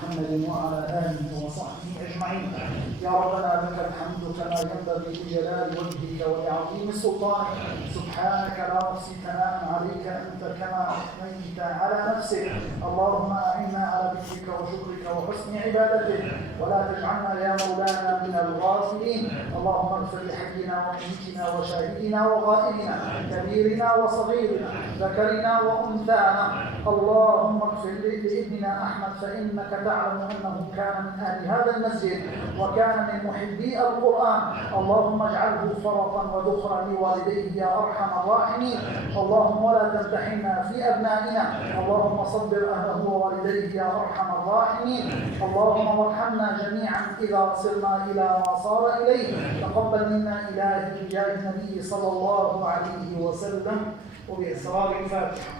محمد وعلى آله وصحبه أجمعين. يا ربنا لك الحمد كما ينبغي لجلال وجهك ولعظيم سلطانك. سبحانك لا نحصي ثناء عليك أنت كما أثنيت على نفسك. اللهم أعنا على ذكرك وشكرك وحسن عبادتك، ولا تجعلنا يا مولانا من الغافلين. اللهم اغفر لحينا وميتنا وشاهدنا وغائبنا، كبيرنا وصغيرنا، ذكرنا وأنثانا. اللهم اغفر لابننا أحمد، فإنك تعلم أنه كان من أهل هذا المسجد وكان من محبي القرآن. اللهم اجعله فرطا وذخرا لوالديه يا أرحم الراحمين. اللهم ولا تمتحنا في أبنائنا. اللهم صبر أهله ووالديه يا أرحم الراحمين. اللهم وارحمنا جميعا إذا صرنا إلى ما صار إليه. تقبل منا إلهي بجاه النبي صلى الله عليه وسلم وبإسرار الفاتحة.